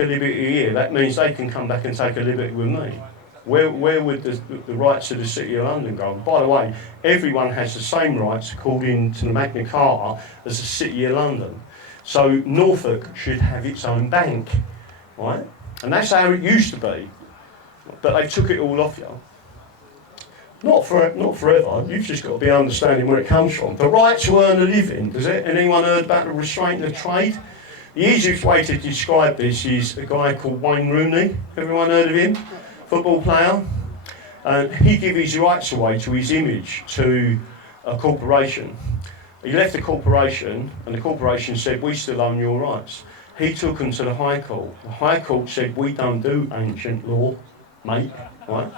a liberty here, that means they can come back and take a liberty with me. Where would the rights of the City of London go? And by the way, everyone has the same rights according to the Magna Carta as the City of London. So Norfolk should have its own bank, right? And that's how it used to be. But they took it all off you. Not forever. You've just got to be understanding where it comes from. The right to earn a living. Anyone heard about the restraint of trade? The easiest way to describe this is a guy called Wayne Rooney. Everyone heard of him? Football player. He gave his rights away to his image to a corporation. He left the corporation, and the corporation said, "We still own your rights." He took them to the High Court. The High Court said, "We don't do ancient law, mate." Right?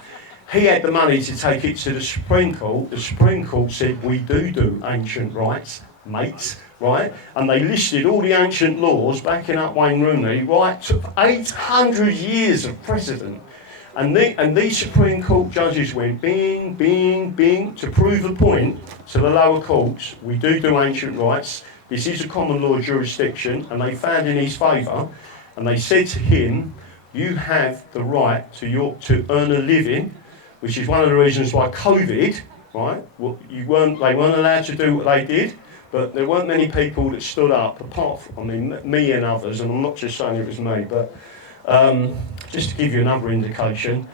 He had the money to take it to the Supreme Court. The Supreme Court said, "We do ancient rights, mates." Right? And they listed all the ancient laws backing up Wayne Rooney, right? Took 800 years of precedent. And these Supreme Court judges went bing, bing, bing to prove a point to the lower courts. We do ancient rights. This is a common law jurisdiction, and they found in his favour. And they said to him, "You have the right to earn a living," which is one of the reasons why COVID, right? Well, they weren't allowed to do what they did, but there weren't many people that stood up, apart from me and others. And I'm not just saying it was me, but. Just to give you another indication,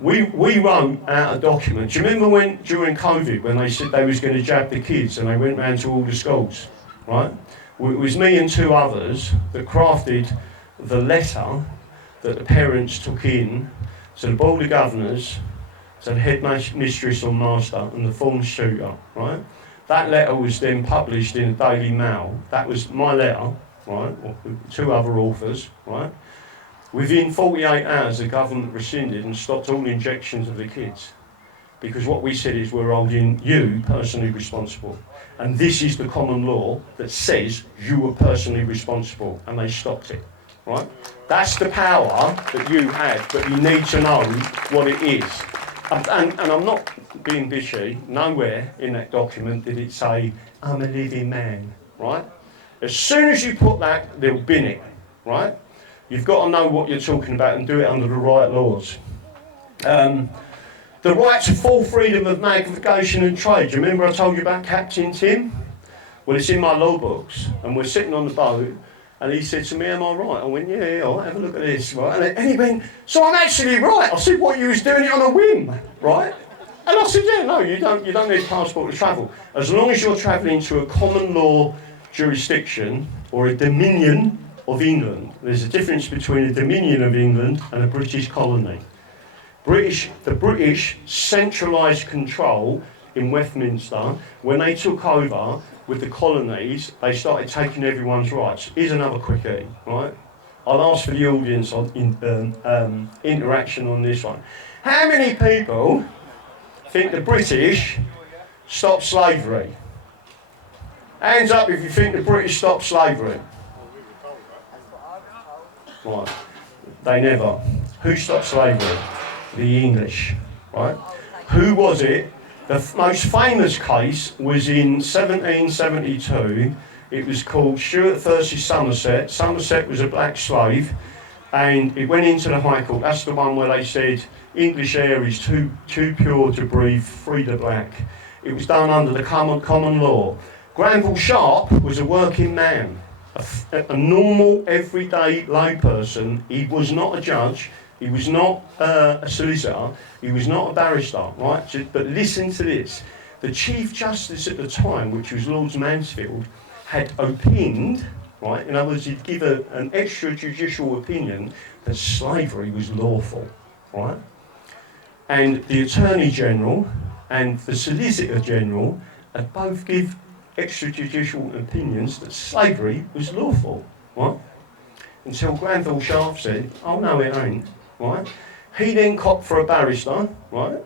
we wrote out a document. Do you remember during COVID when they said they was going to jab the kids and they went round to all the schools, right? Well, it was me and two others that crafted the letter that the parents took in to the Board of Governors, to the headmistress or master and the form tutor, right? That letter was then published in the Daily Mail. That was my letter. Right, or two other authors, right? Within 48 hours, the government rescinded and stopped all injections of the kids. Because what we said is we're holding you personally responsible. And this is the common law that says you are personally responsible. And they stopped it, right? That's the power that you have, but you need to know what it is. And I'm not being bitchy. Nowhere in that document did it say, "I'm a living man," right? As soon as you put that, they'll bin it, right? You've got to know what you're talking about and do it under the right laws. The right to full freedom of navigation and trade. Do you remember I told you about Captain Tim? Well, it's in my law books, and we're sitting on the boat, and he said to me, "Am I right?" I went, "Yeah, all right, have a look at this," right? And he went, "So I'm actually right." I said, "What, you was doing it on a whim, right?" And I said, "Yeah, no, you don't need a passport to travel. As long as you're travelling to a common law jurisdiction or a dominion of England." There's a difference between a dominion of England and a British colony. The British centralised control in Westminster. When they took over with the colonies, they started taking everyone's rights. Here's another quickie, right? I'll ask for the audience on interaction on this one. How many people think the British stopped slavery? Hands up if you think the British stopped slavery. Right. They never. Who stopped slavery? The English. Right. Who was it? The most famous case was in 1772. It was called Stuart versus Somerset. Somerset was a black slave, and it went into the High Court. That's the one where they said English air is too pure to breathe, free the black. It was done under the common law. Granville Sharp was a working man, a normal, everyday layperson. He was not a judge, he was not a solicitor, he was not a barrister, right? But listen to this. The Chief Justice at the time, which was Lord Mansfield, had opined, right? In other words, he'd give an extrajudicial opinion that slavery was lawful, right? And the Attorney General and the Solicitor General had both give extrajudicial opinions that slavery was lawful, right? Until Granville Sharp said, "Oh no, it ain't," right? He then copped for a barrister, right?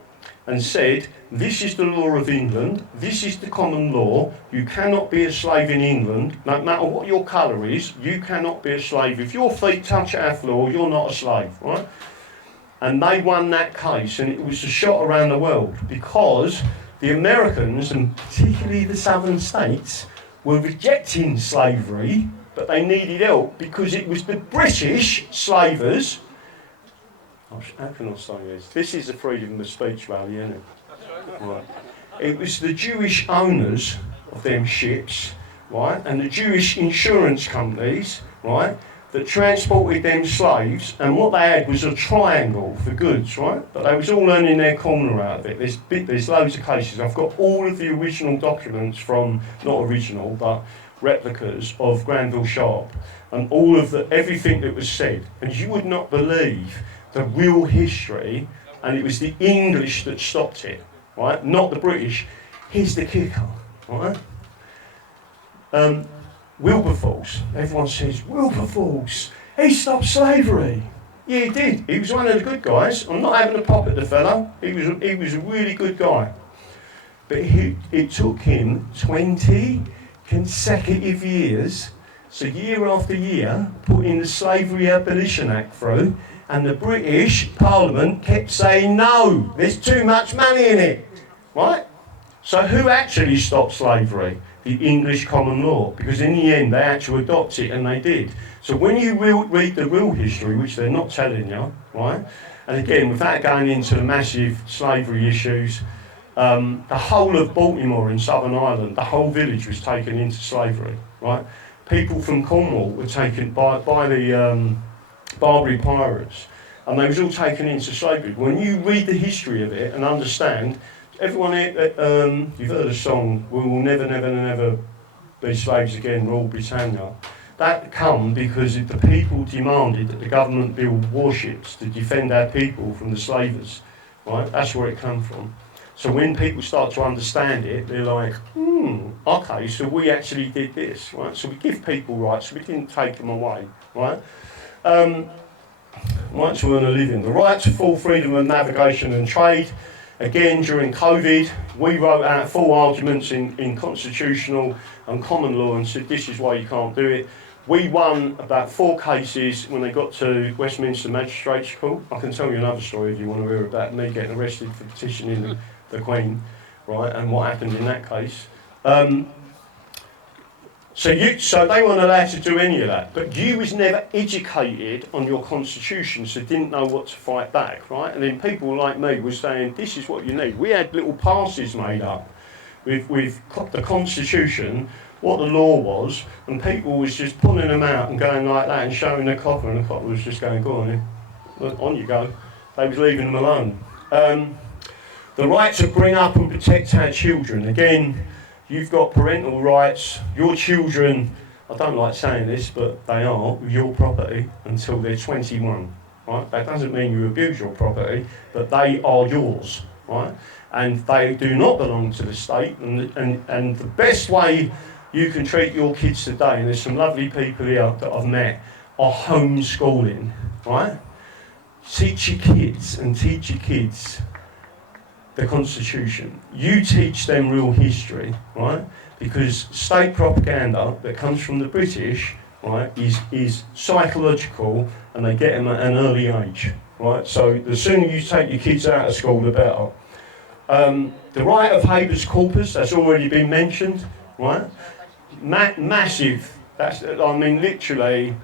And said, "This is the law of England, this is the common law, you cannot be a slave in England, no matter what your colour is, you cannot be a slave. If your feet touch our floor, you're not a slave," right? And they won that case, and it was a shot around the world because the Americans, and particularly the southern states, were rejecting slavery but they needed help because it was the British slavers. How can I say this? This is a freedom of speech rally, isn't it? Right. It was the Jewish owners of them ships, right, and the Jewish insurance companies, right, that transported them slaves, and what they had was a triangle for goods, right? But they was all earning their corner out of it. There's loads of cases. I've got all of the original documents from, not original, but replicas of Granville Sharp, and all of everything that was said. And you would not believe the real history, and it was the English that stopped it, right? Not the British. Here's the kicker, right? Wilberforce, everyone says, Wilberforce, he stopped slavery. Yeah, he did. He was one of the good guys. I'm not having a pop at the fella. He was a really good guy. But it took him 20 consecutive years, so year after year, putting the Slavery Abolition Act through, and the British Parliament kept saying, no, there's too much money in it, right? So who actually stopped slavery? The English common law, because in the end they had to adopt it, and they did. So when you read the real history, which they're not telling you, right? And again, without going into the massive slavery issues, the whole of Baltimore in Southern Ireland, the whole village was taken into slavery, right? People from Cornwall were taken by the Barbary pirates, and they was all taken into slavery. When you read the history of it and understand, everyone here, you've heard a song, we will never, never, never be slaves again, rule Britannia. That come because the people demanded that the government build warships to defend our people from the slavers, right? That's where it come from. So when people start to understand it, they're like, okay, so we actually did this, right? So we give people rights, we didn't take them away, right? Right to earn a living. The right to full freedom of navigation and trade. Again, during COVID, we wrote out full arguments in constitutional and common law and said this is why you can't do it. We won about 4 cases when they got to Westminster Magistrates Court. I can tell you another story if you want to hear about me getting arrested for petitioning the Queen, right, and what happened in that case. So they weren't allowed to do any of that, but you was never educated on your constitution, so didn't know what to fight back, right? And then people like me were saying, this is what you need. We had little passes made up with the constitution, what the law was, and people was just pulling them out and going like that and showing the copper, and the copper was just going, go on you go. They was leaving them alone. The right to bring up and protect our children. Again, you've got parental rights. Your children, I don't like saying this, but they are your property until they're 21, right? That doesn't mean you abuse your property, but they are yours, right? And they do not belong to the state. And the best way you can treat your kids today, and there's some lovely people here that I've met, are homeschooling, right? Teach your kids the Constitution. You teach them real history, right? Because state propaganda that comes from the British, right, is psychological, and they get them at an early age, right? So the sooner you take your kids out of school, the better. The right of habeas corpus, that's already been mentioned, right? Massive. I mean, literally,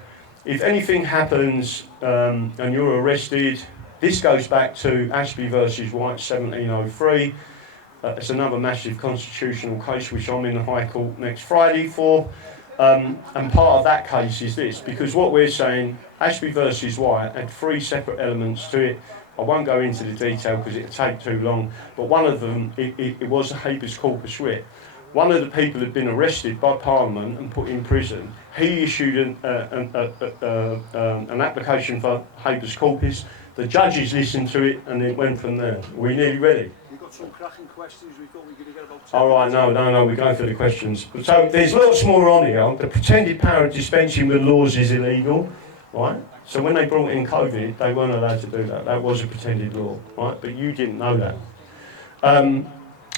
if anything happens and you're arrested, this goes back to Ashby versus White, 1703. It's another massive constitutional case, which I'm in the High Court next Friday for. And part of that case is this, because what we're saying, Ashby versus White had 3 separate elements to it. I won't go into the detail because it'll take too long, but one of them, it was a habeas corpus writ. One of the people had been arrested by Parliament and put in prison. He issued an application for habeas corpus. The judges listened to it, and it went from there. We're nearly ready. We've got some cracking questions. We thought we could get about 10 All right, no, we go for the questions. So there's lots more on here. The pretended power of dispensing with laws is illegal, right? So when they brought in COVID, they weren't allowed to do that. That was a pretended law, right? But you didn't know that.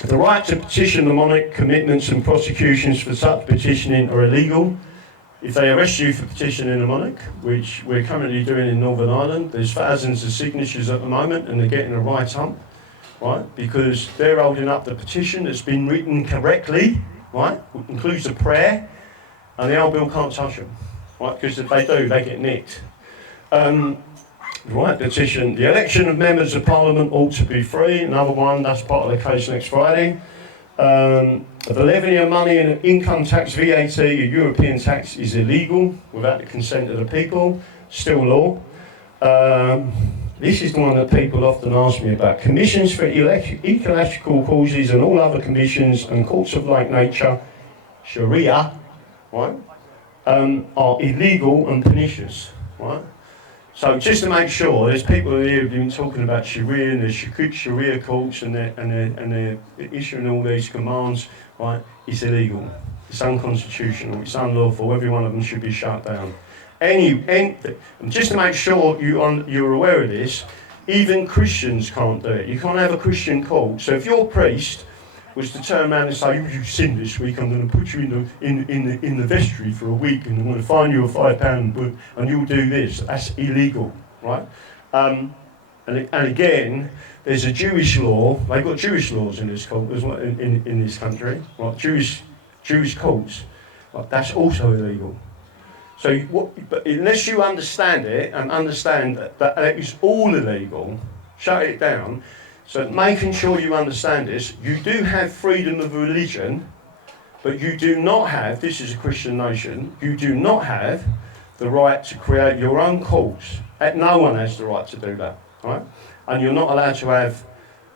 The right to petition the monarch, commitments and prosecutions for such petitioning are illegal. If they arrest you for petitioning the monarch, which we're currently doing in Northern Ireland, there's thousands of signatures at the moment, and they're getting a right hump, right? Because they're holding up the petition that's been written correctly, right? It includes a prayer, and the old bill can't touch them, right? Because if they do, they get nicked. Right, petition. The election of members of Parliament ought to be free. Another one, that's part of the case next Friday. The levying of money and income tax, VAT, a European tax, is illegal without the consent of the people. Still law. This is the one that people often ask me about. Commissions for ecological causes and all other commissions and courts of like nature, Sharia, right, are illegal and pernicious, right? So just to make sure, there's people here who've been talking about Sharia and there's Sharia courts and they're issuing all these commands, right? It's illegal, it's unconstitutional, it's unlawful, every one of them should be shut down. Just to make sure you're aware of this, even Christians can't do it. You can't have a Christian court. So if your priest was to turn around and say, you sinned this week, I'm going to put you in the vestry for a week and I'm going to fine you a £5 and you'll do this. That's illegal, right? And again, there's a Jewish law. They've got Jewish laws in this court as well, in this country, right? Jewish courts. Right? That's also illegal. So, but unless you understand it and understand that it is all illegal, shut it down. So making sure you understand this, you do have freedom of religion, but you do not have, this is a Christian nation, you do not have the right to create your own courts. No one has the right to do that, right? And you're not allowed to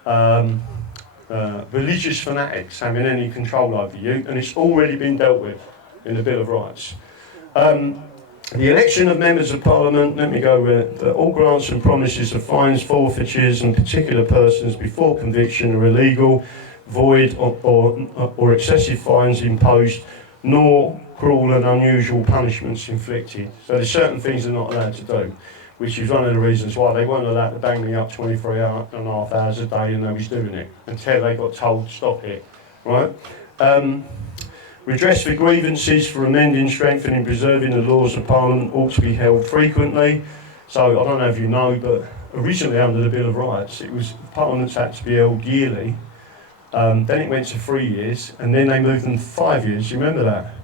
have religious fanatics having any control over you, and it's already been dealt with in the Bill of Rights. The election of members of Parliament, let me go with all grants and promises of fines, forfeitures and particular persons before conviction are illegal, void or excessive fines imposed, nor cruel and unusual punishments inflicted. So there's certain things they're not allowed to do, which is one of the reasons why they weren't allowed to bang me up 23.5 hours a day and nobody's doing it, until they got told to stop it, right? Redress for grievances for amending, strengthening, preserving the laws of Parliament ought to be held frequently. So I don't know if you know, but originally under the Bill of Rights, Parliaments had to be held yearly. Then it went to 3 years, and then they moved them to 5 years. You remember that?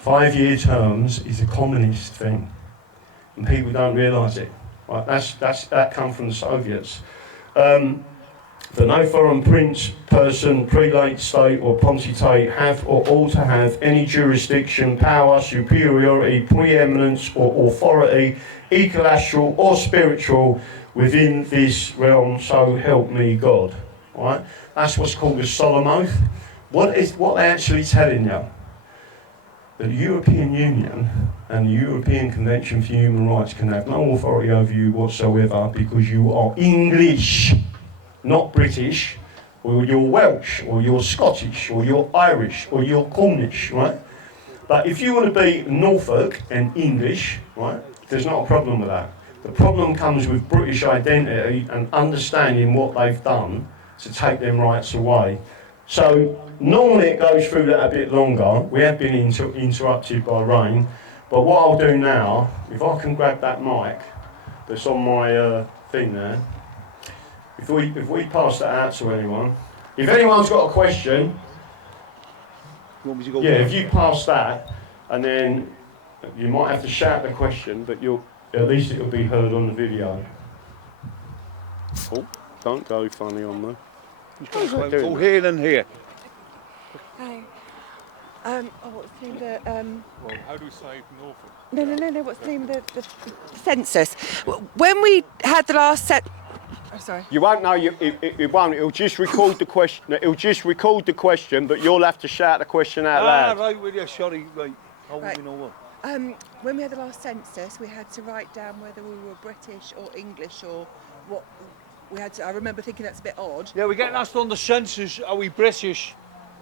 5-year terms is a communist thing, and people don't realise it. Right? That come from the Soviets. For no foreign prince, person, prelate, state or pontificate have or ought to have any jurisdiction, power, superiority, preeminence or authority, ecclesiastical or spiritual, within this realm, so help me God. Right? That's what's called a solemn oath. What they're actually telling you? That the European Union and the European Convention for Human Rights can have no authority over you whatsoever because you are English, not British, or you're Welsh, or you're Scottish, or you're Irish, or you're Cornish, right? But if you want to be Norfolk and English, right, there's not a problem with that. The problem comes with British identity and understanding what they've done to take them rights away. So normally it goes through that a bit longer. We have been interrupted by rain, but what I'll do now, if I can grab that mic that's on my thing there, if we pass that out to anyone, if anyone's got a question, You want me to go? yeah, if you pass that, and then you might have to shout the question, but at least it'll be heard on the video. Oh, don't go funny on me. Go here and here. Hi. What's the name of the, Well, how do we say Norfolk? No, what's the name of the census? When we had the last oh, sorry. You won't know. It won't. It'll just record the question. It'll just record the question, but you'll have to shout the question out loud. Right, with you, sorry, right. How Right. would we know what? When we had the last census, we had to write down whether we were British or English or what we had to. I remember thinking that's a bit odd. Yeah, we're getting asked on the census, are we British?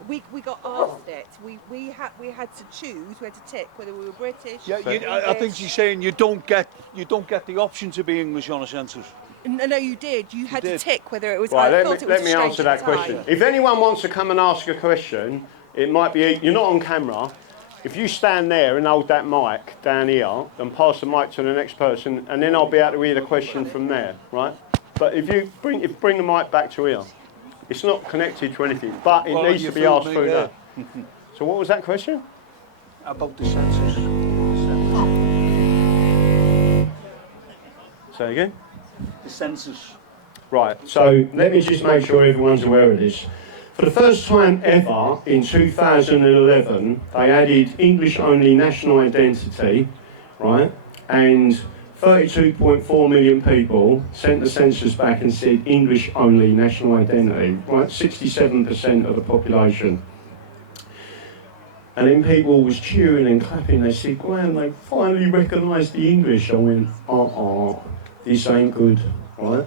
We got asked it. We had to choose. We had to tick whether we were British. Yeah, I think she's saying you don't get the option to be English on a census. No, you did. You had to tick whether it was. Right, I thought it was let me strange answer at that the time. question. If anyone wants to come and ask a question, it might be, you're not on camera. If you stand there and hold that mic down here and pass the mic to the next person, and then I'll be able to hear the question from there, right? But if you bring the mic back to here, it's not connected to anything, but it needs to be asked through there. So what was that question? About the census. Say again? The census. Right, so let me just make sure everyone's aware of this. For the first time ever in 2011, they added English-only national identity, right? And 32.4 million people sent the census back and said English-only national identity, right? 67% of the population. And then people was cheering and clapping. They said, "Graham, they finally recognised the English." I went, this ain't good, right?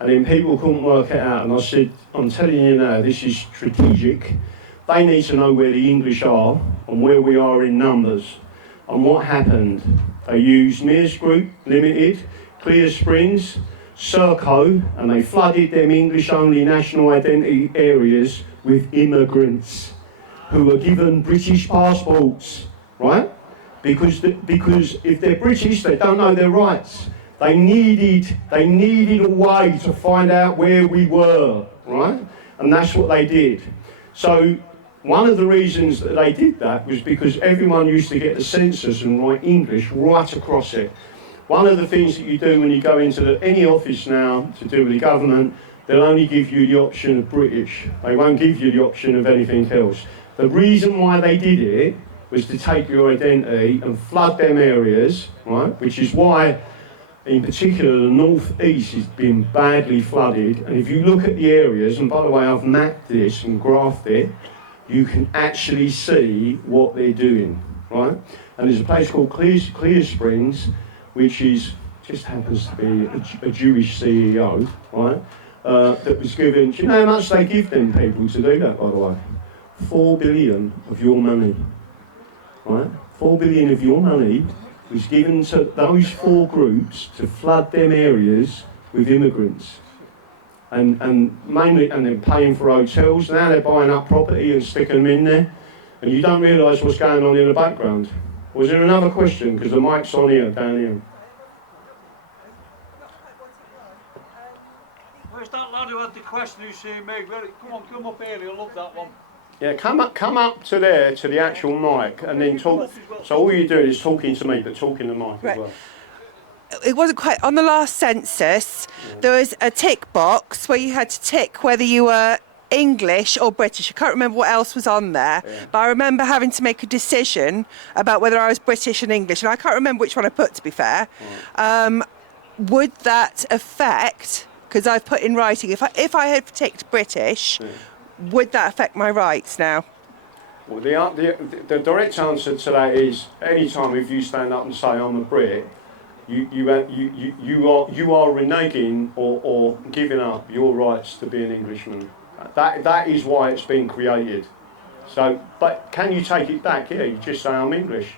And then people couldn't work it out. And I said, "I'm telling you now, this is strategic. They need to know where the English are and where we are in numbers." And what happened? They used Mears Group Limited, Clear Springs, Serco, and they flooded them English-only national identity areas with immigrants who were given British passports, right? Because if they're British, they don't know their rights. They needed a way to find out where we were, right? And that's what they did. So one of the reasons that they did that was because everyone used to get the census and write English right across it. One of the things that you do when you go into any office now to do with the government, they'll only give you the option of British. They won't give you the option of anything else. The reason why they did it was to take your identity and flood them areas, right? Which is why, in particular, the north-east has been badly flooded. And if you look at the areas, and by the way, I've mapped this and graphed it, you can actually see what they're doing, right? And there's a place called Clear Springs, which just happens to be a Jewish CEO, right? That was given. Do you know how much they give them people to do that, by the way? 4 billion of your money, right? 4 billion of your money was given to those 4 groups to flood them areas with immigrants. And mainly, and they're paying for hotels now, they're buying up property and sticking them in there. And you don't realise what's going on in the background. Was there another question? Because the mic's on here, down here. Where's that lad who had the question who's saying, Meg, come up here, you'll love that one. Yeah, come up to there, to the actual mic, and then talk. So all you're doing is talking to me, but talking to the mic as well. It wasn't quite on the last census. There was a tick box where you had to tick whether you were English or British. I can't remember what else was on there, but I remember having to make a decision about whether I was British and English, and I can't remember which one I put, to be fair. Would that affect, because I've put in writing, if I had ticked British, would that affect my rights now? Well, the direct answer to that is, any time if you stand up and say I'm a Brit, you are reneging or giving up your rights to be an Englishman. That is why it's been created. So, but can you take it back? Yeah, you just say I'm English.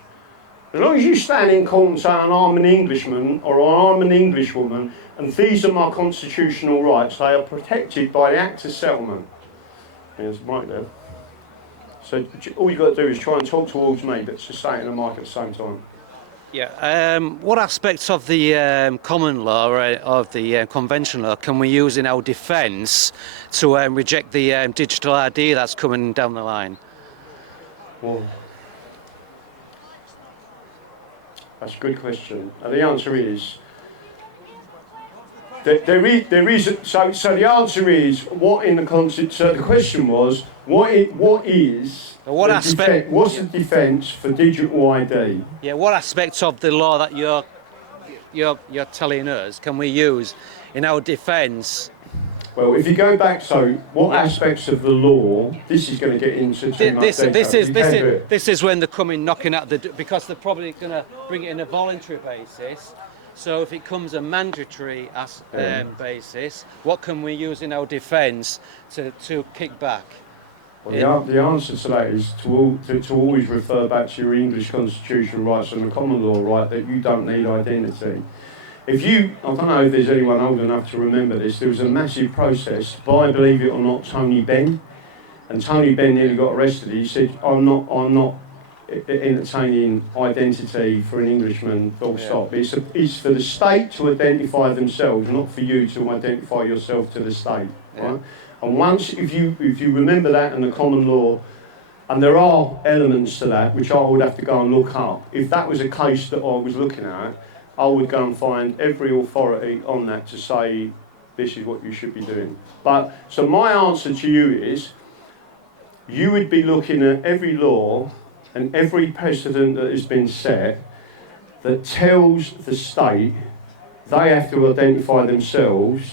As long as you stand in court and say I'm an Englishman or I'm an Englishwoman, and these are my constitutional rights, they are protected by the Act of Settlement. Yes, right there. So all you've got to do is try and talk towards me, but just say it in the mic at the same time. Yeah. What aspects of the common law or of the convention law can we use in our defence to reject the digital ID that's coming down the line? Well, that's a good question. And the answer is there is. So the answer is what in the concept. So the question was what is. What aspect? What's the defence for digital ID? Yeah, what aspects of the law that you're telling us can we use in our defence? Well, if you go back, so what aspects of the law? This is going to get into too much detail. This is when they're coming knocking at the because they're probably going to bring it in a voluntary basis. So if it comes a mandatory basis, what can we use in our defence to kick back? Well, the answer to that is to always refer back to your English constitutional rights and the common law right that you don't need identity. I don't know if there's anyone old enough to remember this, there was a massive process by, believe it or not, Tony Benn. And Tony Benn nearly got arrested. He said, I'm not entertaining identity for an Englishman, full stop. It's for the state to identify themselves, not for you to identify yourself to the state. Right? And once, if you remember that in the common law, And there are elements to that which I would have to go and look up. If that was a case that I was looking at, I would go and find every authority on that to say, this is what you should be doing. But, so my answer to you is, you would be looking at every law and every precedent that has been set that tells the state they have to identify themselves,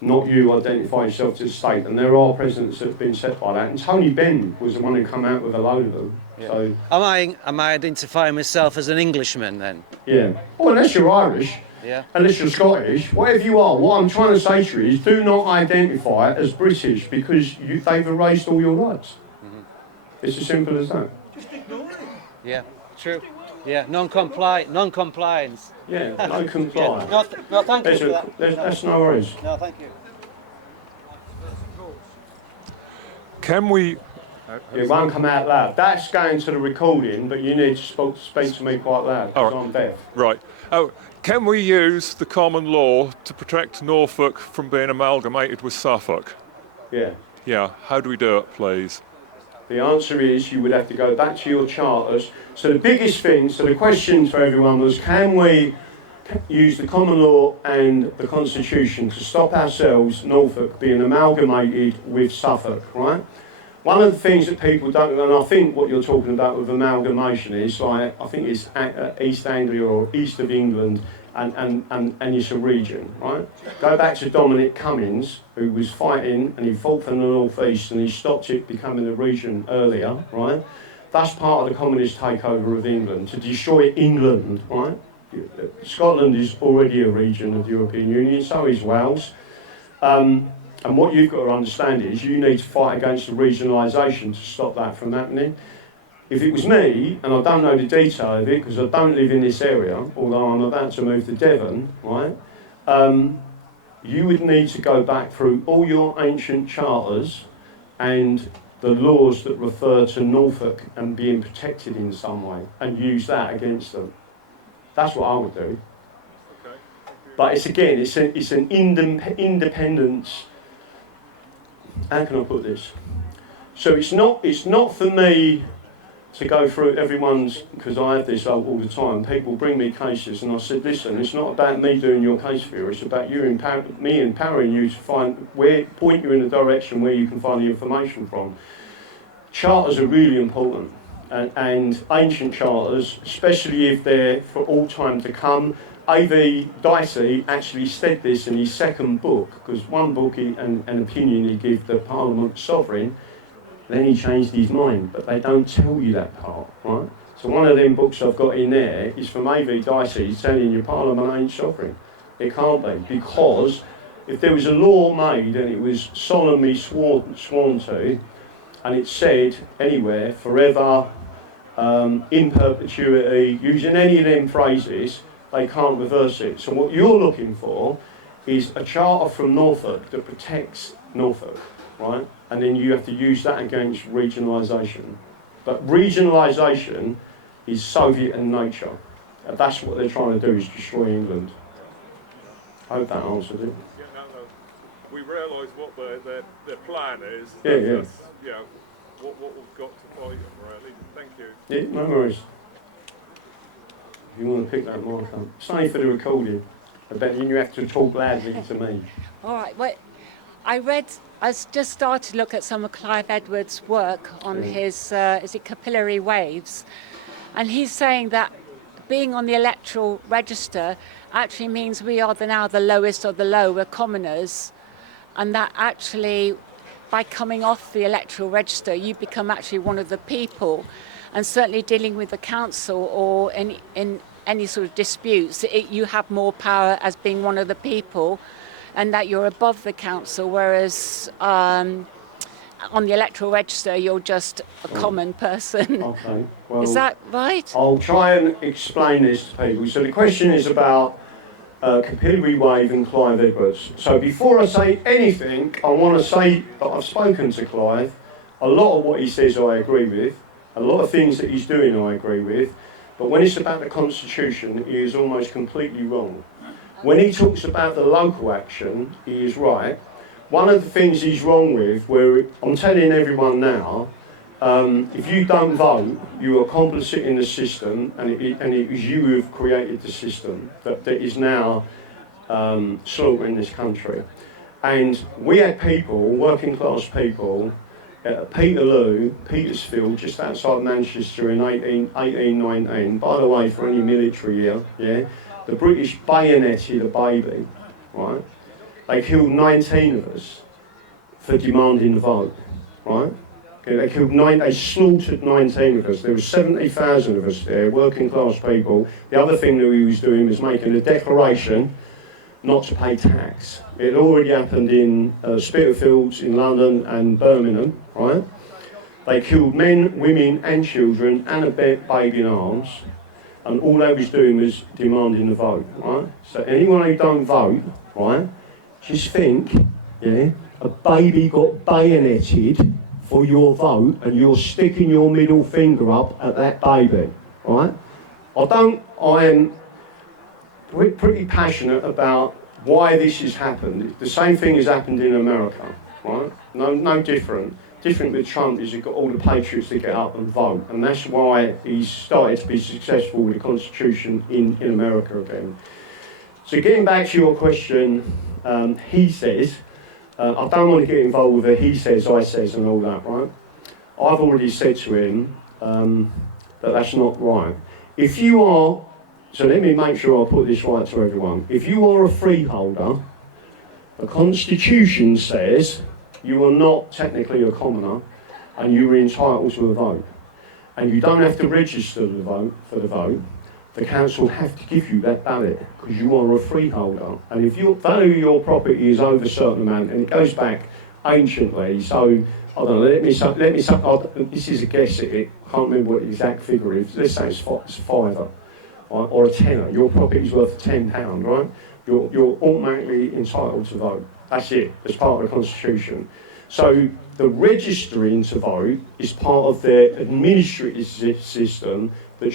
not you identify yourself to the state. And there are precedents that have been set by that. And Tony Benn was the one who came out with a load of them. Yeah. So, Am I identifying myself as an Englishman then? yeah. Well, unless you're Irish, Yeah. unless you're Scottish, whatever you are, what I'm trying to say to you is do not identify as British because they've erased all your rights. It's as simple as that. Yeah, true. Yeah, non-compliance. Yeah, no comply. Yeah. No, thank you for that. That's no worries. No, thank you. Can we? It won't come out loud. That's going to the recording, but you need to speak to me quite loud because I'm deaf. Right. Oh, can we use the common law to protect Norfolk from being amalgamated with Suffolk? Yeah. Yeah. How do we do it, please? The answer is you would have to go back to your charters. So the biggest thing, so the question for everyone was, can we use the common law and the constitution to stop ourselves, Norfolk, being amalgamated with Suffolk, right? One of the things that people don't, and I think what you're talking about with amalgamation is, like, I think it's East Anglia or East of England, and it's a region, right? Go back to Dominic Cummings, who was fighting, and he fought for the North East, and he stopped it becoming a region earlier, right? That's part of the communist takeover of England, to destroy England, right? Scotland is already a region of the European Union, so is Wales. And what you've got to understand is you need to fight against the regionalisation to stop that from happening. If it was me, and I don't know the detail of it because I don't live in this area, although I'm about to move to Devon, right? You would need to go back through all your ancient charters and the laws that refer to Norfolk and being protected in some way and use that against them. That's what I would do. Okay. But it's again, it's an independence. How can I put this? So it's not for me to go through everyone's, because I have this all the time. People bring me cases, and I said, listen, it's not about me doing your case for you. It's about me empowering you to point you in the direction where you can find the information from. Charters are really important, and ancient charters, especially if they're for all time to come. A.V. Dicey actually said this in his second book, because one book an opinion he gave the Parliament sovereign, then he changed his mind, but they don't tell you that part, right? So one of them books I've got in there is from A.V. Dicey telling you Parliament ain't sovereign. It can't be, because if there was a law made and it was solemnly sworn to, and it said anywhere, forever, in perpetuity, using any of them phrases, they can't reverse it. So what you're looking for is a charter from Norfolk that protects Norfolk, right? And then you have to use that against regionalisation. But regionalisation is Soviet in nature. And that's what they're trying to do, is destroy England. I hope that answered it. Yeah, no. We realise what their plan is. Yeah. Yeah, what we've got to fight them, really. Thank you. Yeah, no worries. If you want to pick that mic up. Sorry for the recording. I bet you have to talk loudly to me. All right. Well, I just started to look at some of Clive Edwards' work on his, is it capillary waves? And he's saying that being on the electoral register actually means we are now the lowest of the low, we're commoners, and that actually by coming off the electoral register, you become actually one of the people. And certainly dealing with the council or in any sort of disputes, you have more power as being one of the people, and that you're above the council, whereas on the electoral register, you're just a common person. Okay. Well, is that right? I'll try and explain this to people. So the question is about capillary wave and Clive Edwards. So before I say anything, I want to say that I've spoken to Clive. A lot of what he says I agree with. A lot of things that he's doing I agree with. But when it's about the Constitution, he is almost completely wrong. When he talks about the local action, he is right. One of the things he's wrong with, where I'm telling everyone now, if you don't vote, you are complicit in the system, and it was you who have created the system that is now slaughtering this country. And we had people, working class people, at Peterloo, Petersfield, just outside Manchester in 1819. By the way, for any military here, yeah, the British bayoneted a baby, right? They killed 19 of us for demanding the vote, right? Okay, they slaughtered 19 of us. There were 70,000 of us there, working class people. The other thing that he was doing was making a declaration not to pay tax. It already happened in Spitalfields in London and Birmingham, right? They killed men, women and children and a baby in arms, and all they was doing was demanding the vote, right? So anyone who don't vote, right, just think, yeah, a baby got bayoneted for your vote and you're sticking your middle finger up at that baby, right? I am pretty passionate about why this has happened. The same thing has happened in America, right? No different. Different with Trump is you've got all the patriots that get up and vote, and that's why he's started to be successful with the Constitution in America again. So getting back to your question, he says, I don't want to get involved with the he says, I says and all that, right? I've already said to him that that's not right. If you are, so let me make sure I put this right to everyone. If you are a freeholder, the Constitution says you are not technically a commoner and you are entitled to a vote. And you don't have to register for the vote. The council have to give you that ballot because you are a freeholder. And if your value of your property is over a certain amount, and it goes back anciently, so I don't know, this is a guess at it, I can't remember what the exact figure is, let's say it's £5 or a tenner, your property is worth £10, right? You're automatically entitled to vote. That's it, as part of the Constitution. So the registering to vote is part of their administrative system that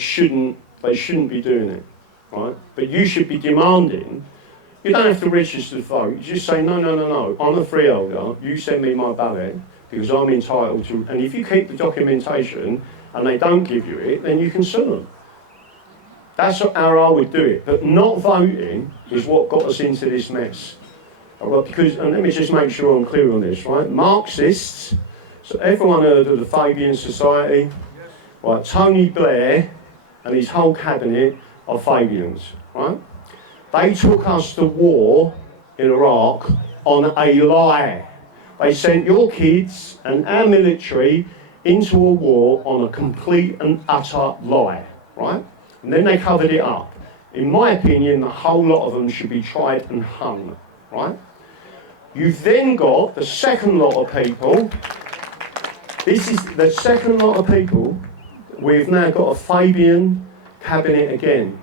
they shouldn't be doing it, right? But you should be demanding, you don't have to register to vote, you just say, no, I'm a freeholder, you send me my ballot because I'm entitled to, and if you keep the documentation and they don't give you it, then you can sue them. That's how I would do it. But not voting is what got us into this mess. Because, and let me just make sure I'm clear on this, right? Marxists, so everyone heard of the Fabian Society, right? Tony Blair and his whole cabinet are Fabians, right? They took us to war in Iraq on a lie. They sent your kids and our military into a war on a complete and utter lie, right? And then they covered it up. In my opinion, the whole lot of them should be tried and hung, right? You've then got the second lot of people. This is the second lot of people. We've now got a Fabian cabinet again.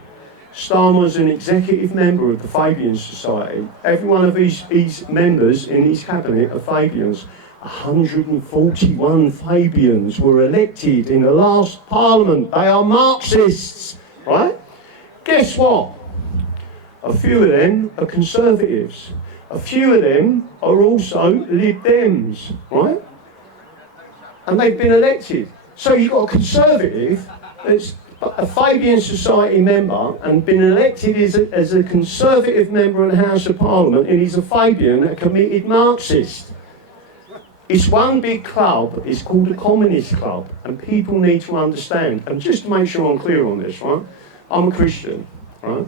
Stan was an executive member of the Fabian Society. Every one of his members in his cabinet are Fabians. 141 Fabians were elected in the last parliament. They are Marxists, right? Guess what? A few of them are Conservatives. A few of them are also Lib Dems, right? And they've been elected. So you've got a Conservative that's a Fabian Society member and been elected as a Conservative member of the House of Parliament, and he's a Fabian, a committed Marxist. It's one big club, it's called a Communist Club, and people need to understand, and just to make sure I'm clear on this, right? I'm a Christian, right?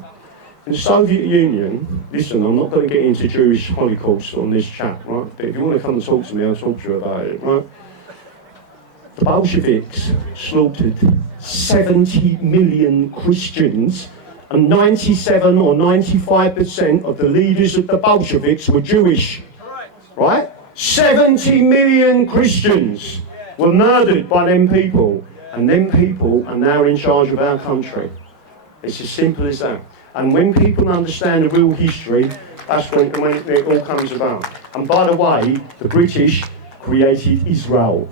In the Soviet Union, listen, I'm not going to get into Jewish Holocaust on this chat, right? But if you want to come and talk to me, I'll talk to you about it, right? The Bolsheviks slaughtered 70 million Christians, and 97 or 95% of the leaders of the Bolsheviks were Jewish, right? 70 million Christians were murdered by them people, and them people are now in charge of our country. It's as simple as that. And when people understand the real history, that's when it all comes about. And by the way, the British created Israel.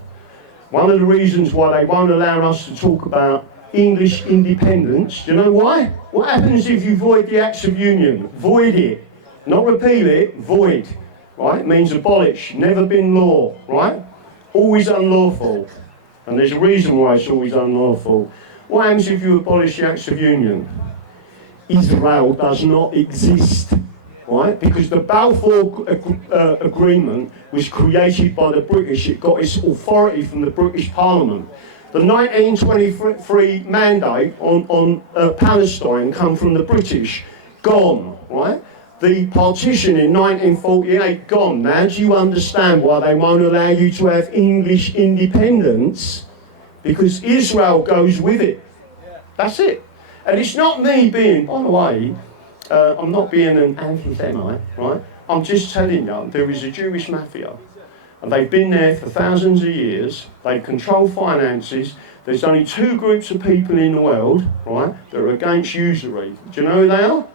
One of the reasons why they won't allow us to talk about English independence, do you know why? What happens if you void the Acts of Union? Void it. Not repeal it, void. Right? It means abolish, never been law, right? Always unlawful. And there's a reason why it's always unlawful. What happens if you abolish the Acts of Union? Israel does not exist, right? Because the Balfour Agreement was created by the British. It got its authority from the British Parliament. The 1923 mandate on Palestine come from the British. Gone, right? The partition in 1948, gone. Now do you understand why they won't allow you to have English independence? Because Israel goes with it. That's it. And it's not me being, by the way, I'm not being an anti-Semite, right? I'm just telling you, there is a Jewish mafia. And they've been there for thousands of years. They control finances. There's only two groups of people in the world, right, that are against usury. Do you know who they are?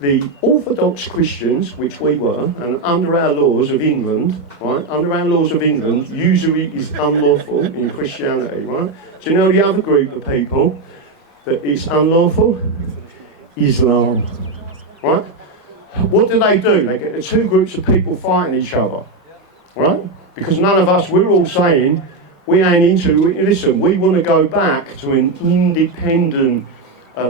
The Orthodox Christians, which we were, and under our laws of England, right, under our laws of England, usury is unlawful in Christianity, right? Do you know the other group of people that is unlawful? Islam, right? What do? They get the two groups of people fighting each other, right? Because none of us, we're all saying, we ain't into, listen, we want to go back to an independent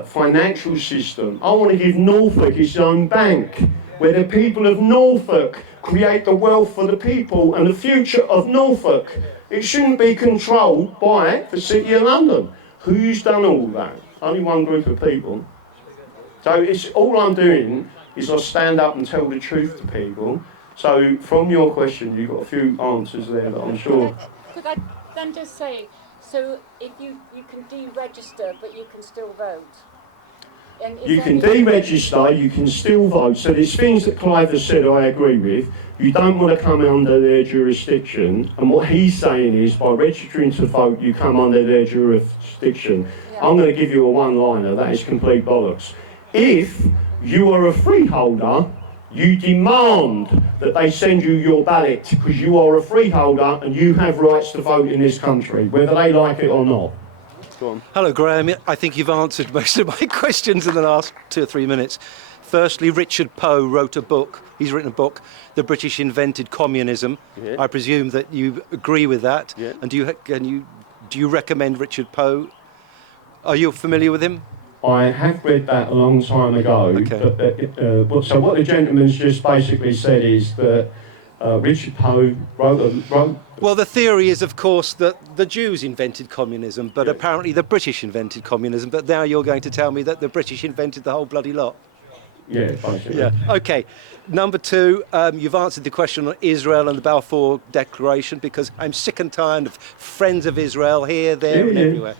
financial system. I want to give Norfolk its own bank, where the people of Norfolk create the wealth for the people and the future of Norfolk. It shouldn't be controlled by the City of London. Who's done all that? Only one group of people. So it's all I'm doing is I stand up and tell the truth to people. So from your question, you've got a few answers there that I'm sure. Could I then just say, so if you can deregister, but you can still vote? And You can deregister, you can still vote. So there's things that Clive has said I agree with. You don't want to come under their jurisdiction. And what he's saying is by registering to vote, you come under their jurisdiction. Yeah. I'm going to give you a one-liner. That is complete bollocks. If you are a freeholder, you demand that they send you your ballot because you are a freeholder and you have rights to vote in this country, whether they like it or not. Go on. Hello, Graham. I think you've answered most of my questions in the last 2 or 3 minutes. Firstly, Richard Poe wrote a book. He's written a book, The British Invented Communism. Yeah. I presume that you agree with that. Yeah. And do you recommend Richard Poe? Are you familiar with him? I have read that a long time ago. Okay. So what the gentleman's just basically said is that Richard Poe wrote... Well, the theory is, of course, that the Jews invented communism, but apparently the British invented communism. But now you're going to tell me that the British invented the whole bloody lot. Yeah, basically. Yeah. Okay. Number 2, you've answered the question on Israel and the Balfour Declaration, because I'm sick and tired of friends of Israel here, there, and everywhere.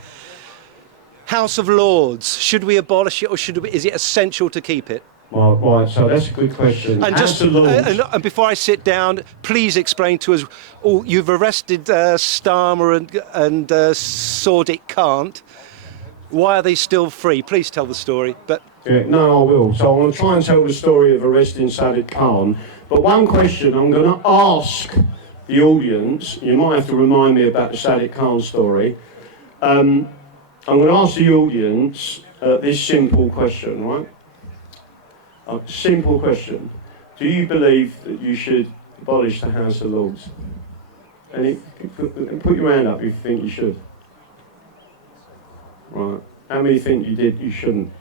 House of Lords, should we abolish it, or is it essential to keep it? Well, right, so that's a good question. And House of Lords. And before I sit down, please explain to us. You've arrested Starmer and Sadiq Khan. Why are they still free? Please tell the story. But no, I will. So I want to try and tell the story of arresting Sadiq Khan. But one question I'm going to ask the audience. You might have to remind me about the Sadiq Khan story. I'm going to ask the audience this simple question, right? Simple question. Do you believe that you should abolish the House of Lords? And put your hand up if you think you should. Right. How many think you shouldn't?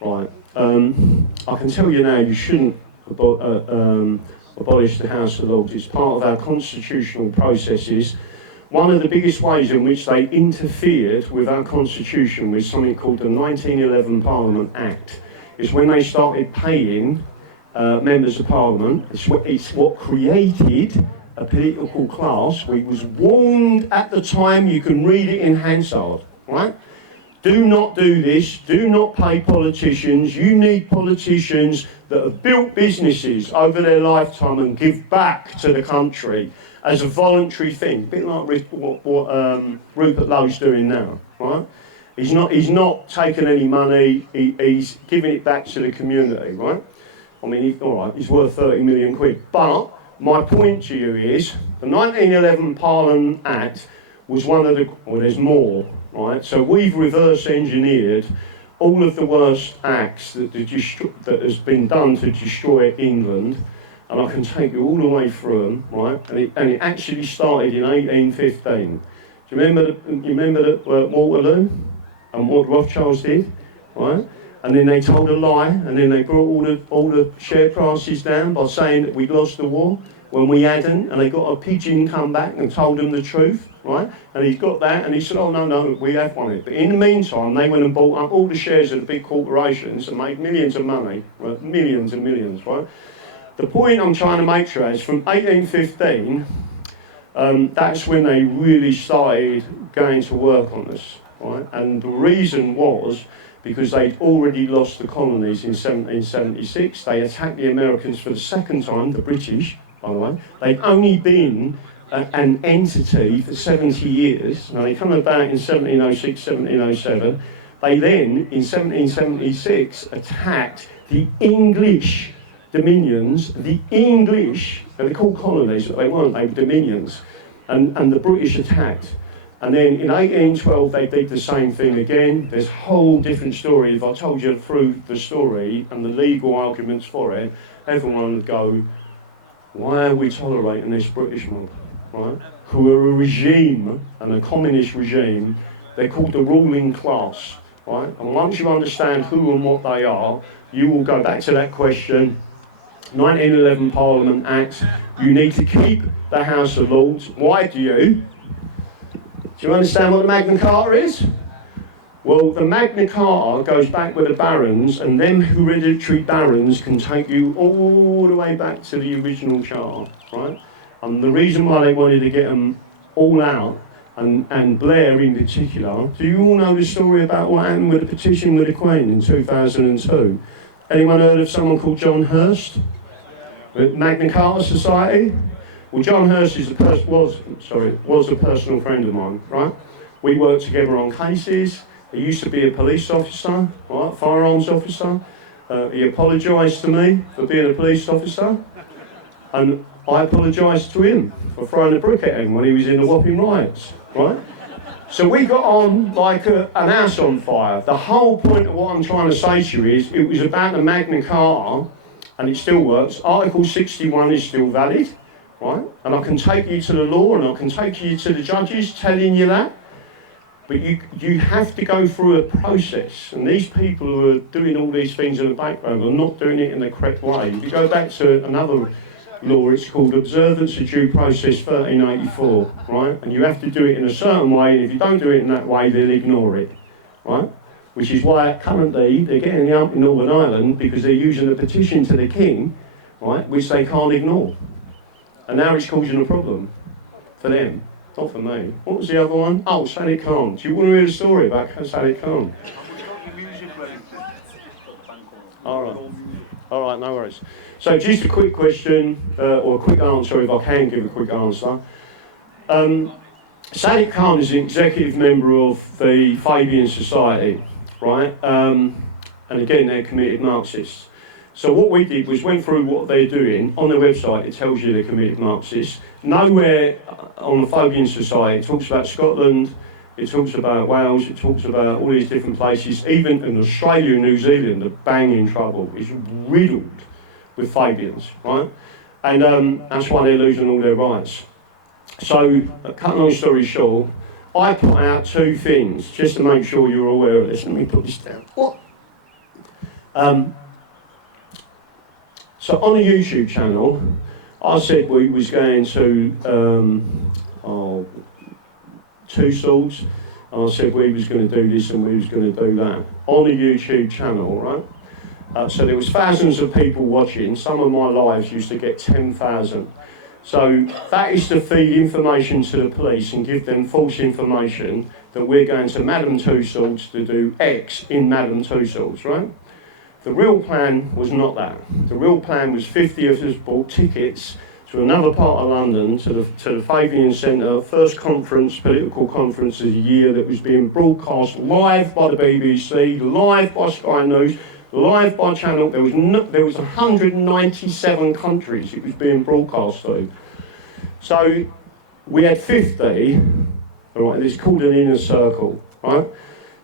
Right. I can tell you now you shouldn't abolish the House of Lords. It's part of our constitutional processes. One of the biggest ways in which they interfered with our constitution was something called the 1911 Parliament Act. It's when they started paying members of Parliament. It's what created a political class. We was warned at the time, you can read it in Hansard, right? Do not do this, do not pay politicians. You need politicians that have built businesses over their lifetime and give back to the country as a voluntary thing, a bit like what Rupert Lowe's doing now, right? He's not taking any money, he's giving it back to the community, right? I mean, he's worth 30 million quid. But my point to you is, the 1911 Parliament Act was one of the, well, there's more, right? So we've reverse engineered all of the worst acts that has been done to destroy England. and I can take you all the way through them, right? And it actually started in 1815. Do you remember the Waterloo and what Rothschilds did, right? And then they told a lie, and then they brought all the share prices down by saying that we'd lost the war when we hadn't, and they got a pigeon come back and told them the truth, right? And he's got that, and he said, oh no, we have won it. But in the meantime, they went and bought up all the shares of the big corporations and made millions of money, right? Millions and millions, right? The point I'm trying to make to you is from 1815, that's when they really started going to work on this, right? And the reason was because they'd already lost the colonies in 1776. They attacked the Americans for the second time, the British, by the way. They'd only been an entity for 70 years. Now, they come about in 1706, 1707. They then, in 1776, attacked the English dominions, the English, and they're called colonies, but they weren't, they were dominions, and the British attacked. And then in 1812 they did the same thing again. There's a whole different story. If I told you through the story and the legal arguments for it, everyone would go, why are we tolerating this British mob, right? Who are a regime, and a communist regime. They're called the ruling class, right? And once you understand who and what they are, you will go back to that question. 1911 Parliament Act, you need to keep the House of Lords. Why do you? Do you understand what the Magna Carta is? Well, the Magna Carta goes back with the barons, and them hereditary barons can take you all the way back to the original charter, right? And the reason why they wanted to get them all out, and Blair in particular, do you all know the story about what happened with the petition with the Queen in 2002? Anyone heard of someone called John Hurst? Magna Carta Society? Well, John Hurst was a personal friend of mine, right? We worked together on cases. He used to be a police officer, right? Firearms officer. He apologised to me for being a police officer, and I apologised to him for throwing a brick at him when he was in the Wapping riots, right? So we got on like an house on fire. The whole point of what I'm trying to say to you is it was about the Magna Carta, and it still works. Article 61 is still valid, right? And I can take you to the law, and I can take you to the judges telling you that. But you have to go through a process, and these people who are doing all these things in the background are not doing it in the correct way. If you go back to another law, it's called Observance of Due Process 1384, right? And you have to do it in a certain way, and if you don't do it in that way, they'll ignore it, right? Which is why currently they're getting the up in Northern Ireland because they're using a petition to the King, right, which they can't ignore. And now it's causing a problem for them, not for me. What was the other one? Oh, Sadiq Khan. Do you want to hear a story about Sadiq Khan? All right, no worries. So just a quick question, or a quick answer, if I can give a quick answer. Sadiq Khan is an executive member of the Fabian Society, right? And again, they're committed Marxists. So what we did was went through what they're doing. On their website, it tells you they're committed Marxists. Nowhere on the Fabian Society, it talks about Scotland, it talks about Wales, it talks about all these different places. Even in Australia and New Zealand, are banging trouble. It's riddled with Fabians, right? And that's why they're losing all their rights. So, cut long story short, I put out two things, just to make sure you're aware of this. Let me put this down. What? So on a YouTube channel, I said we was going to Two Swords, and I said we was going to do this and we was going to do that. On a YouTube channel, right? So there was thousands of people watching. Some of my lives used to get 10,000. So that is to feed information to the police and give them false information that we're going to Madame Two Swords to do X in Madame Two Swords, right? The real plan was not that. The real plan was 50 of us bought tickets to another part of London, to the Fabian Centre, first conference, political conference of the year, that was being broadcast live by the BBC, live by Sky News, live by Channel. There was 197 countries it was being broadcast to. So we had 50, all right, it's called an inner circle, right?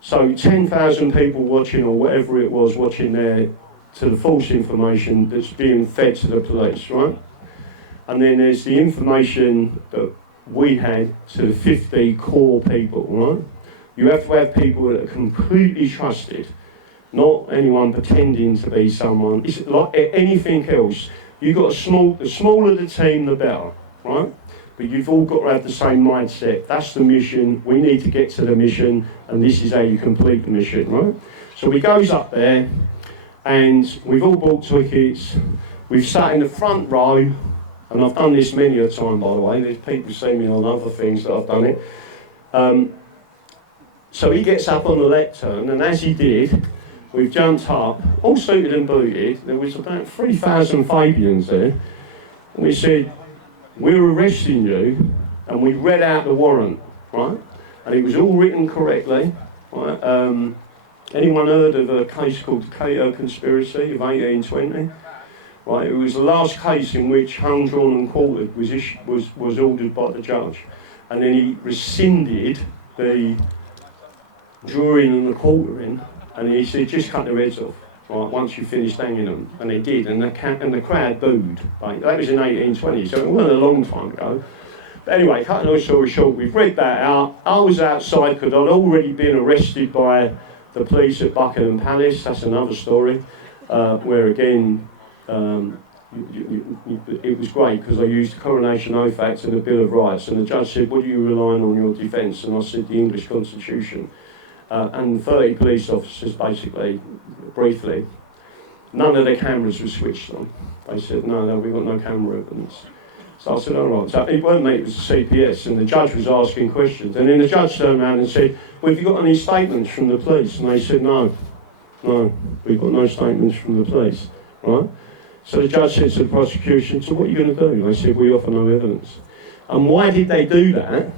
So 10,000 people watching, or whatever it was, watching there to the false information that's being fed to the police, right? And then there's the information that we had to the 50 core people, right? You have to have people that are completely trusted, not anyone pretending to be someone. It's like anything else. You've got the smaller the team, the better, right? But you've all got to have the same mindset. That's the mission. We need to get to the mission, and this is how you complete the mission, right? So we goes up there, and we've all bought tickets. We've sat in the front row, and I've done this many a time, by the way. There's people see me on other things that I've done it. So he gets up on the lectern, and as he did, we've jumped up, all suited and booted. There was about 3,000 Fabians there. And we said, we're arresting you, and we read out the warrant, right? And it was all written correctly, right? Anyone heard of a case called the Cato Conspiracy of 1820? Right, it was the last case in which hung, drawn and quartered was ordered by the judge. And then he rescinded the drawing and the quartering, and he said, just cut their heads off, right, once you finished hanging them. And they did, and the crowd booed. Right? That was in 1820, so it wasn't a long time ago. But anyway, cutting a long story short, we've read that out. I was outside because I'd already been arrested by the police at Buckingham Palace. That's another story, where again, it was great because I used the Coronation Oath Act and the Bill of Rights, and the judge said, what are you relying on your defence? And I said, the English Constitution. And 30 police officers basically, briefly, none of the cameras were switched on. They said, no, we've got no camera evidence. So I said, all right. So it weren't me, it was the CPS, and the judge was asking questions. And then the judge turned around and said, well, have you got any statements from the police? And they said, no, we've got no statements from the police, right? So the judge said to the prosecution, so what are you going to do? They said, we offer no evidence. And why did they do that?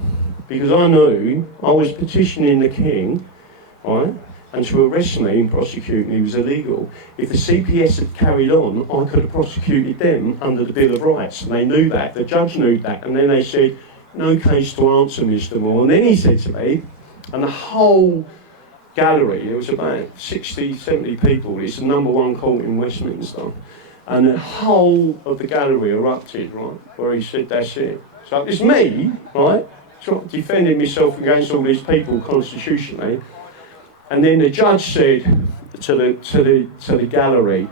Because I knew I was petitioning the king, right? And to arrest me and prosecute me was illegal. If the CPS had carried on, I could have prosecuted them under the Bill of Rights. And they knew that, the judge knew that. And then they said, no case to answer, Mr. Moore. And then he said to me, and the whole gallery, there was about 60, 70 people, it's the #1 court in Westminster. And the whole of the gallery erupted, right, where he said, that's it. So it's me, right, defending myself against all these people constitutionally. And then the judge said to the gallery,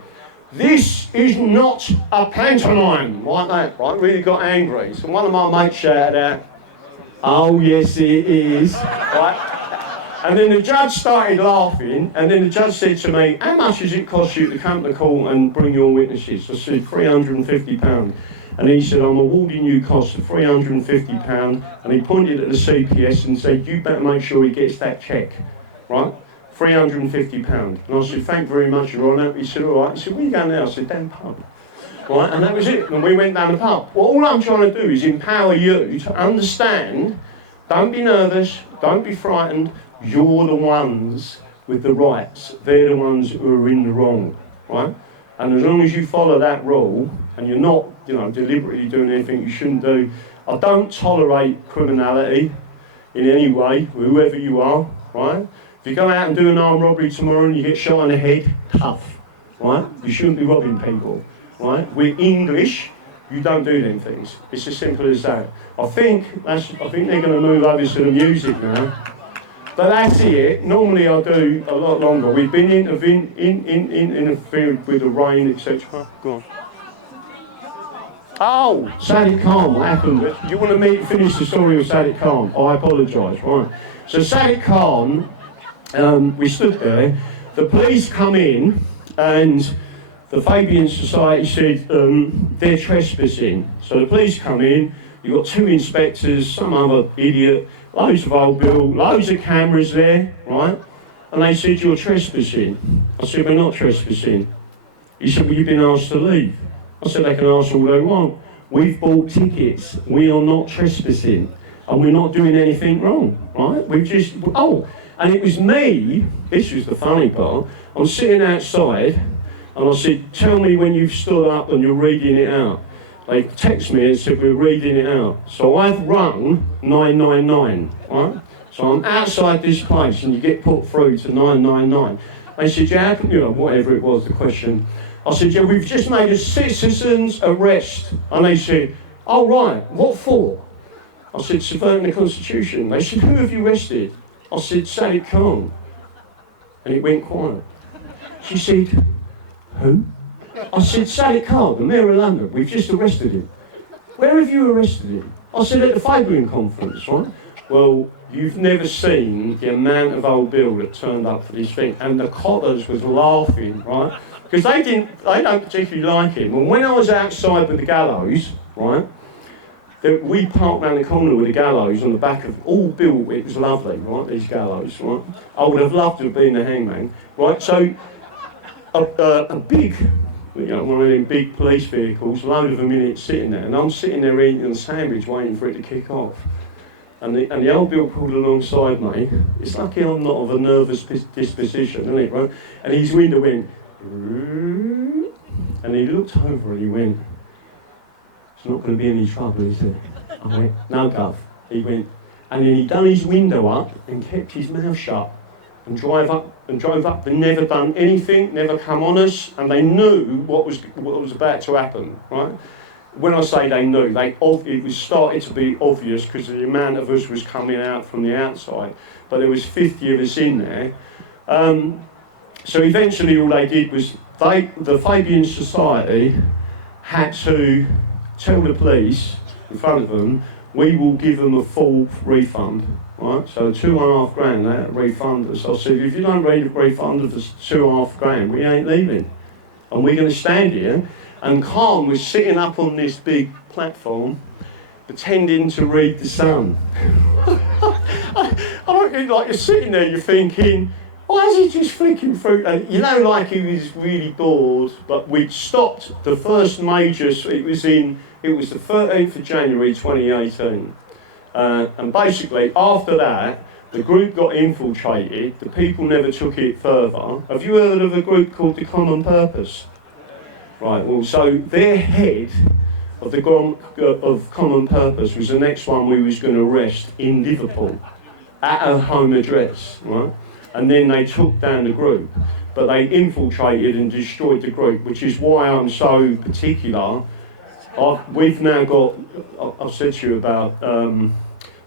this is not a pantomime, like that, right? Really got angry. So one of my mates shouted out, oh yes it is, right? And then the judge started laughing, and then the judge said to me, how much does it cost you to come to court and bring your witnesses? I said, £350. And he said, I'm awarding you costs of £350. And he pointed at the CPS and said, you better make sure he gets that cheque, right? £350. And I said, thank you very much, Your Honour. He said, all right. He said, where are you going now? I said, down the pub. Right, and that was it. And we went down the pub. Well, all I'm trying to do is empower you to understand, don't be nervous, don't be frightened, you're the ones with the rights. They're the ones who are in the wrong, right? And as long as you follow that rule, and you're not, deliberately doing anything you shouldn't do, I don't tolerate criminality in any way, whoever you are, right? If you go out and do an armed robbery tomorrow and you get shot in the head, tough, right? You shouldn't be robbing people, right? We're English, you don't do them things. It's as simple as that. I think they're going to move over to the music now. But that's it. Normally I do a lot longer. We've been interfered with the rain, etc. Go on. Oh, Sadiq Khan, what happened? You want me to finish the story of Sadiq Khan? I apologise, right. So Sadiq Khan, we stood there, the police come in and the Fabian Society said they're trespassing. So the police come in, you've got 2 inspectors, some other idiot, loads of old bill, loads of cameras there, right? And they said, you're trespassing. I said, we're not trespassing. He said, well, you've been asked to leave. I said, they can ask all they want. We've bought tickets. We are not trespassing. And we're not doing anything wrong, right? We've just, and it was me, this was the funny part, I'm sitting outside, and I said, tell me when you've stood up and you're reading it out. They text me and said, we're reading it out. So I've rung 999, right? So I'm outside this place and you get put through to 999. They said, yeah, you know, whatever it was, the question. I said, yeah, we've just made a citizen's arrest. And they said, oh, right, what for? I said, subverting the Constitution. They said, who have you arrested? I said, Sadiq Khan. And it went quiet. She said, who? I said, Sadiq Khan, the Mayor of London, we've just arrested him. Where have you arrested him? I said, at the Fabian conference, right? Well, you've never seen the amount of old Bill that turned up for this thing. And the coppers was laughing, right? Because they don't particularly like him. And when I was outside with the gallows, right, we parked round the corner with the gallows on the back of, all built, it was lovely, right, these gallows, right? I would have loved to have been the hangman, right? So, a big, you know, one of them big police vehicles, a load of them in it sitting there, and I'm sitting there eating a sandwich waiting for it to kick off. And the old Bill pulled alongside me. It's lucky I'm not of a nervous disposition, isn't it, right? And his window went, and he looked over and he went, it's not going to be any trouble, is there? I went, no, Gov. He went, and then he done his window up and kept his mouth shut and drove up. They never done anything, never come on us, and they knew what was about to happen, right? When I say they knew, it was started to be obvious because the amount of us was coming out from the outside, but there was 50 of us in there. So eventually all they did was, the Fabian Society had to tell the police in front of them, we will give them a full refund, right? So $2.5 grand, they had to refund us. I said, if you don't refund us $2.5 grand, we ain't leaving. And we're going to stand here. And Khan was sitting up on this big platform, pretending to read the Sun. Like you're sitting there, you're thinking, why is he just flicking through? And you know, like he was really bored. But we'd stopped the first major. It was the 13th of January 2018, and basically after that, the group got infiltrated. The people never took it further. Have you heard of a group called the Common Purpose? Right, well, so their head of Common Purpose was the next one we was going to arrest in Liverpool at her home address, right? And then they took down the group, but they infiltrated and destroyed the group, which is why I'm so particular. We've now got, I've said to you about,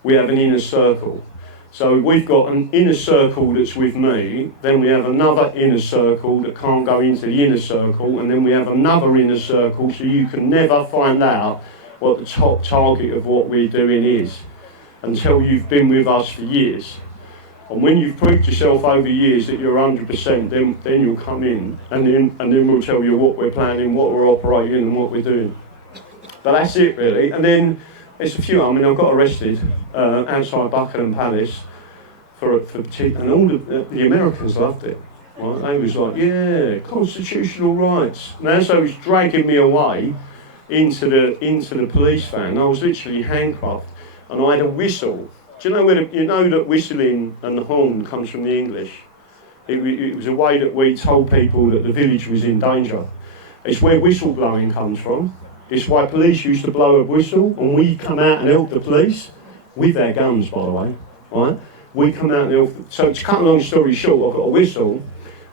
we have an inner circle. So we've got an inner circle that's with me, then we have another inner circle that can't go into the inner circle, and then we have another inner circle so you can never find out what the top target of what we're doing is until you've been with us for years. And when you've proved yourself over years that you're 100%, then you'll come in, and then we'll tell you what we're planning, what we're operating, and what we're doing. But that's it really. And then there's a few. I mean, I got arrested outside Buckingham Palace and all the Americans loved it. Right? They was like, yeah, constitutional rights. And as they was dragging me away into the police van, I was literally handcuffed, and I had a whistle. Do you know that whistling and the horn comes from the English? It was a way that we told people that the village was in danger. It's where whistleblowing comes from. It's why police used to blow a whistle, and we come out and help the police with our guns, by the way, right? We come out and help. So to cut a long story short, I got a whistle,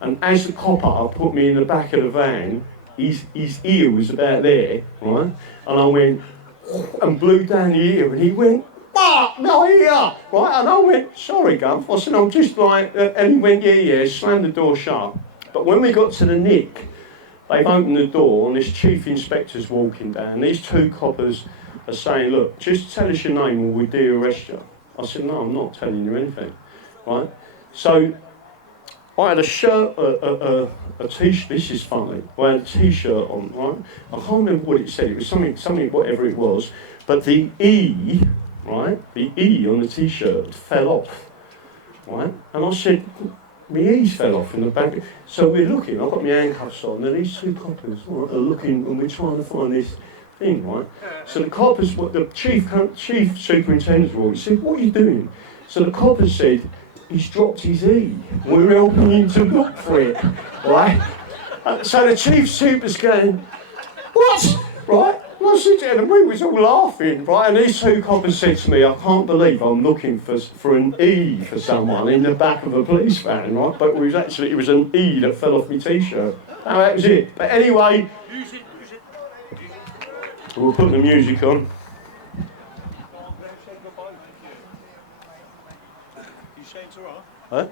and as the copper put me in the back of the van, his ear was about there, right? And I went and blew down the ear, and he went, "Fuck, no ear!" Right? And I went, "Sorry, Guff." I said, "I'm just like," and he went, "Yeah," slammed the door shut. But when we got to the nick, they've opened the door and this chief inspector's walking down. These two coppers are saying, "Look, just tell us your name or we do arrest you." I said, "No, I'm not telling you anything." Right? So I had a shirt, a t-shirt, this is funny. I had a t-shirt on, right? I can't remember what it said. It was something, whatever it was. But the E, right? The E on the t-shirt fell off, right? And I said, my E's fell off in the back. So we're looking, I've got my handcuffs on, and these two coppers right, are looking, and we're trying to find this thing, right? So the coppers, the chief superintendent's role, he said, "What are you doing?" So the coppers said, "He's dropped his E. We're helping him to look for it," right? So the chief super's going, "What?" Right? No, I said to them, we was all laughing, right? And these two coppers said to me, I can't believe I'm looking for an E for someone in the back of a police van, right? But it was an E that fell off my t-shirt. No, that was it. But anyway, we'll put the music on. Huh?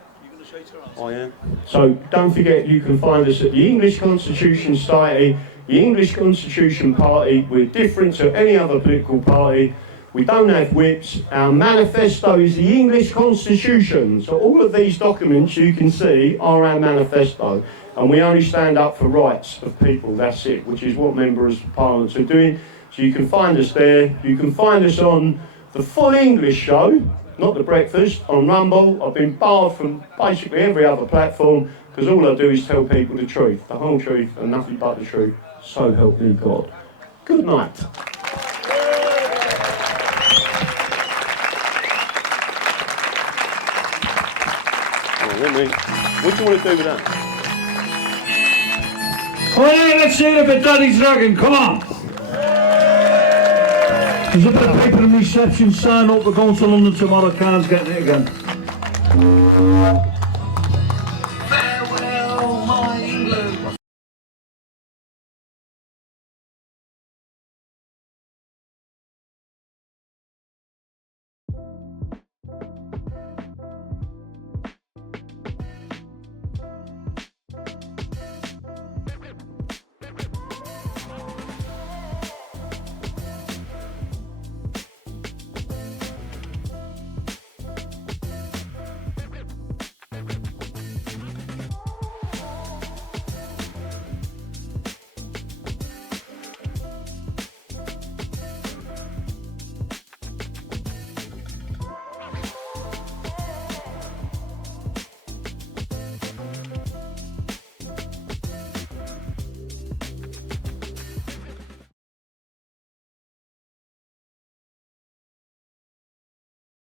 Oh, yeah. So don't forget, you can find us at the English Constitution Society, the English Constitution Party. We're different to any other political party. We don't have whips. Our manifesto is the English Constitution. So all of these documents you can see are our manifesto. And we only stand up for rights of people, that's it, which is what members of Parliament are doing. So you can find us there. You can find us on the Full English Show, not the breakfast, on Rumble. I've been barred from basically every other platform because all I do is tell people the truth, the whole truth and nothing but the truth. So help me God. Good night. What do you want to do with that? Come on, let's see it for Daddy's Dragon, come on! There's a bit of people in reception sign up, we're going to London tomorrow, Khan's getting it again.